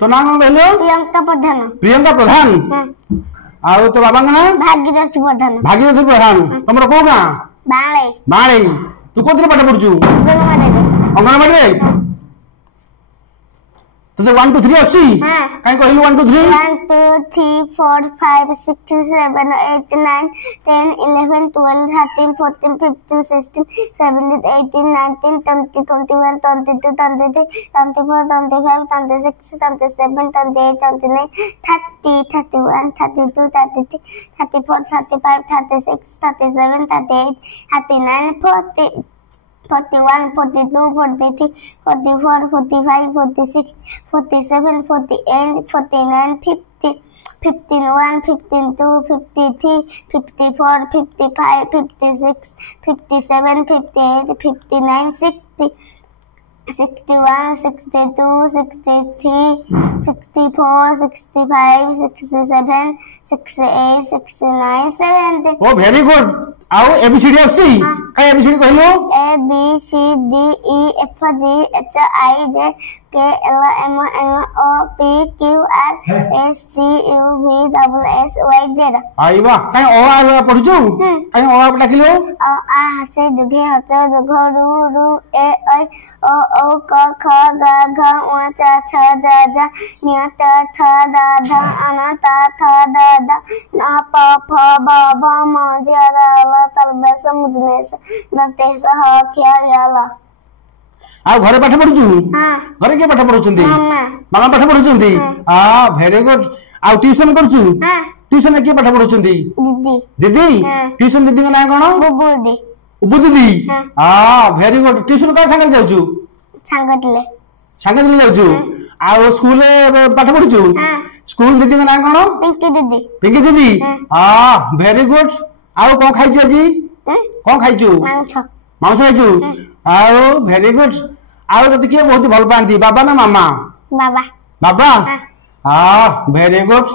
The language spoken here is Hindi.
तो ना कौन कहलो? प्रियंका प्रधान। आउ तो बाबा का नाम? भागीरथी प्रधान। भागीरथी प्रधान। तुमरो को गां? बाळे। तू कोथरे पाठ पढछु? अंगनवाड़ी रे। तो 1 2 3 अछि? काई कहलु 1 2 3? 1 2 3 4 5 6 7 8 9 10 11 12 13 14 15 16 17 18 19 20 21 22 23 24 25 26 27 28 29 30 31 32 33 34 35 36 37 38 39 40 41 42 43 44 45 46 47 48 49 50 51 52 53 54 55 56 57 58 59 60 61 62 63 64 65 67 68 69 70 ओ वेरी गुड आउ एबीसीडी अछि काय एबीसीडी कहलो A B C D E F G H I J K L M N O P Q R S T U V W S Y Z आई वाह काय ओ आ पढछु काय ओ आ डाकिलो अ आ हसे दुघे हच दुघ रु रु ए ऐ ओ ओ क ख ग घ ङ च छ ज झ ञ त थ द ध न त थ द द न प फ ब भ म ज र ल त ल स म द न स न ते स ह ख य ल आ घरे पाठ पढछु घरे के पाठ पढुछंती मामा पाठ पढुछंती आ वेरी गुड आ ट्यूशन करछु ट्यूशन के पाठ पढुछंती दीदी ट्यूशन दीदी का नाम कोन बुबु दीदी आ वेरी गुड ट्यूशन का संग जाउछु संग दिले जाउछु आ स्कूल पाठ पढुछु स्कूल दीदी का नाम कोन पिंकी दीदी आ वेरी गुड आ कोन खाइछु আজি कोन खाइछु मांस खाइछु आओ वेरी गुड आओ तते के बहुत भल पांती बाबा ना मामा बाबा बाबा हां वेरी गुड